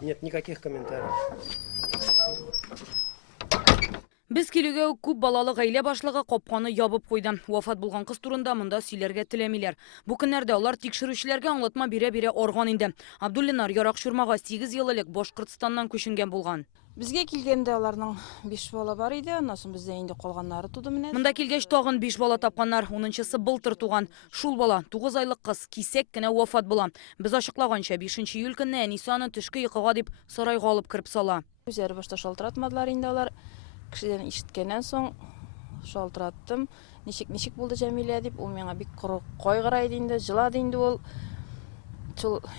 Нет никаких комментариев. Biz келуге күп балалы гаилә башлыгы капканы ябып куйды. Вафат булган кыз турында монда сөйләргә теләмиләр. Бу көннәрдә алар тикшерүчеләргә аңлатма бирә-бирә арган инде. Абдуллинар ярак чурмага 8 ел элек Башкортстаннан күченгән булган. Безгә килгәндә аларның 5 бала бар иде, аннан соң бездә инде калганнары туды менә. Монда килгәч тагын 5 бала тапканнар, 10-нчысы былтыр туган. Шул бала 9 айлык кыз кисәк кенә вафат була. Без ачыклаганча 5 июль көнне әнисе аны төшке йокыга дип сарайга алып кирип сала. Үзләре башта шалтыратмадылар инде алар. Кешедән ишеткәннән соң шалтыраттым. Ничек булды Җәмилә дип, ул миңа бик кайгырайды инде, җылады инде ул.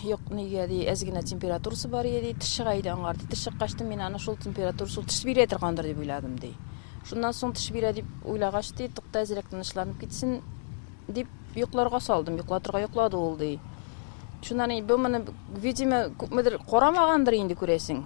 Юк, нигә ди, әзгенә температурасы бар иде, теш чыгайды аңгарды. Теш чыккачты мин аны шул температурасы теш бирә торгандыр дип уйладым ди. Шуннан соң теш бирә дип уйлагач ди, тукта әзрәк тынычланып китсен дип йокларга салдым. Йоклатырга йоклады ул ди. Шуннан бу моны видимо күпмедер карамагандыр инде күрәсең.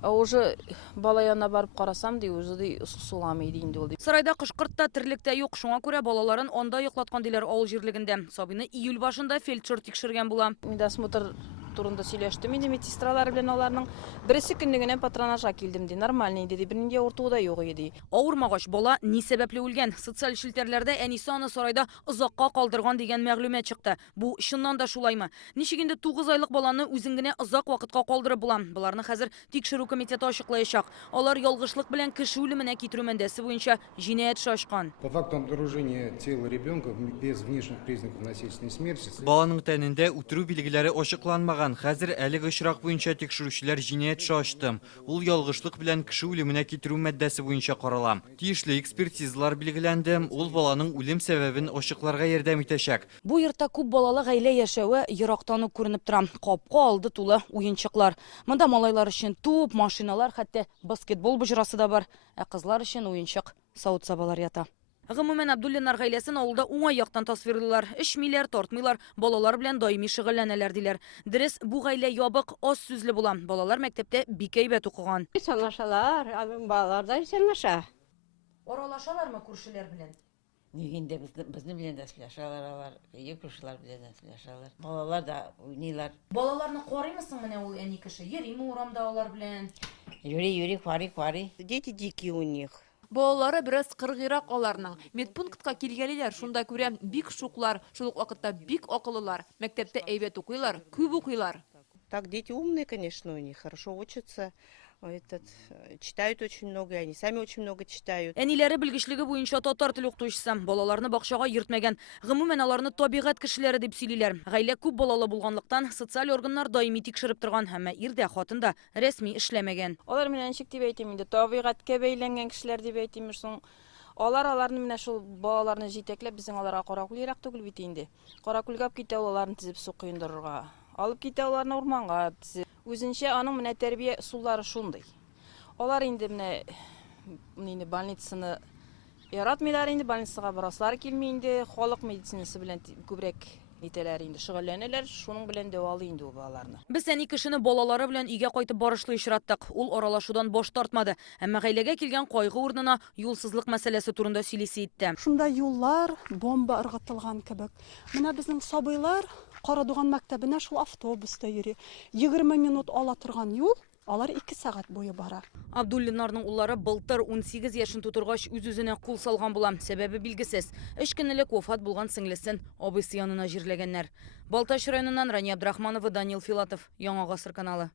Уже бала янына барып карасам ди, уже ди суламый инде ул ди. Сарайда кышкырт та тирлектә юк, шуңа күрә балаларын анда йоклаткан диләр авыл җирлегендә. Сабыйны июль башында фельдшер тикшергән була. Медосмотр турында сөйләштем инде медсестралар белән аларның берсе көннегенә патронажга килдем ди, нормальный иде ди, бернинди авыртуы да юк иде. Авырмагач бала ни сәбәпле үлгән? Социаль шелтәрләрдә әнисе аны сарайда озакка калдырган дигән мәгълүмат чыкты. Бу чыннан да шулаймы? Ничек инде 9 айлык баланы үзең генә озак вакытка калдырып була? Буларны хәзер тикшерү комитеты ачыклаячак. Алар ялгышлык белән кеше үлеменә китерү мәндәсе буенча җинаять эше ачкан. По факту обнаружения тела ребенка без внешних признаков насильственной смерти. Баланың тәнендә үтерү билгеләре ачыкланмаган. Хәзер әлеге очрак буенча тикшерүчеләр җинаять эше ачты. Ул ялгышлык белән кеше үлеменә китерү мәддәсе буенча карала. Тиешле экспертизалар билгеләнде. Ул баланың үлем сәбәбен ачыкларга ярдәм итәчәк. Бу йортта күп балалы гаилә яшәве ерактан ук күренеп тора. Капка алды тулы уенчыклар. Монда малайлар өчен туп, машиналар, хәтта баскетбол боҗрасы да бар. Ә кызлар өчен уенчык савыт-сабалар ята. Гомумән Абдуллинар гаиләсен авылда уңай яктан тасвирлыйлар. Эчмиләр, тартмыйлар, балалар белән даими шөгыльләнәләр диләр. Дөрес, бу гаилә ябык, аз сүзле була. Балалар мәктәптә бик әйбәт укыган. Санашалар, балалар да санаша. Аралашалармы күршеләр белән? Нигендә безне белән дә сөйләшәләр алар, күршеләр белән дә сөйләшәләр. Балалар да уйныйлар. Балаларны карыймысың менә ул әни кеше? Йөриме урамда алар белән? Юри, карый. Дети дикие у них. Балалары бераз кыргырак аларның. Медпунктка килгәлиләр, шунда күрәм бик шуклар, шул ук вакытта бик акыллылар. Мәктәптә әйбәт укыйлар, күп укыйлар. Так, дети умные, конечно, у них, хорошо учатся. Читают очень много, и они сами очень много читают. Әниләре белгечлеге буенча татар тел укытучысы, балаларны бакчага йөртмәгән. Гомумән аларны табигать кешеләре дип сөйлиләр. Гаилә күп балалы булганлыктан социаль органнар даими тикшереп торган, һәм ирдә хатында рәсми эшләмәгән. Алар менә ничек дип әйтим инде, табигатькә бәйләнгән кешеләр дип әйтим соң. Аларны менә шул балаларны җитәкләп безнең аларга каракүл ерак түгел бит инде. Каракүлгә китә аларны тизеп су коендырырга. Алып китә аларны урманга тизеп. Үзенчә аның менә тәрбия усуллары шундый. Алар инде менә больницаны яратмыйлар инде, больницага барасылары килми инде, халык медицинасы белән күбрәк итәләр инде, шөгыльләнәләр, шуның белән дәвалый инде ул балаларны. Без әни кешене балалары белән өйгә кайтып барышлый очраттык. Ул аралашудан баш тартмады. Әмма гаиләгә килгән кайгы урынына юлсызлык мәсьәләсе турында сөйлисе итте. Шунда юллар бомба ыргытылган кебек. Менә безнең сабыйлар Карадуган мәктәбенә шул автобуста йөри. 20 минут ала торган юл, алар 2 сәгать буе бара. Абдуллинарның уллары былтыр 18 яшын тутыргач үз-үзенә кул салган була. Сәбәбе билгесез. 3 көнлек вафат булган сеңлесен абыйсы янына җирләгәннәр. Балтач районыннан Рани Абдрахманова, Данил Филатов, Яңа Гасыр каналы.